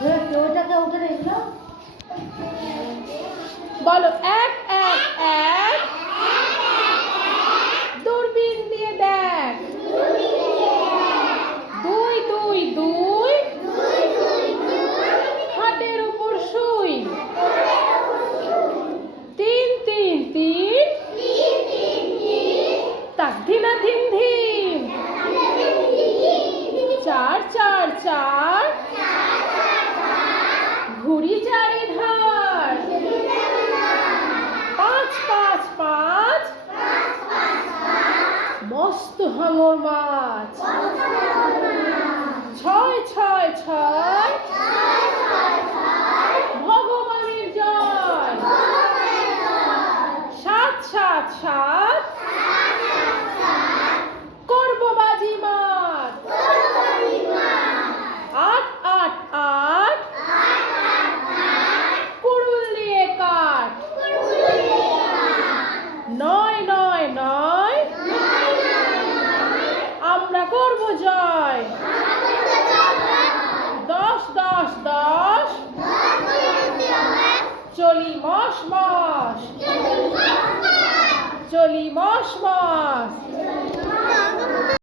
দেখল বলো, এক এক এক। দূরবীন দিয়ে দেখ। দুই দুই দুই। খাটের উপর শুই। তিন তিন তিন। তাক ধিনা ধিন ধিন চার চার চার। মস্ত হাঙর মাছ। ছয় ছয় ছয়। ভগবানের জয়। সাত সাত সাত। করব বাজি মাছ। আট আট আট। কুড়ুল দিয়ে কাঠ নয় নয় নয়। জয়। দশ দশ দশ। চলি মশ মশ। চলি মশ মশ।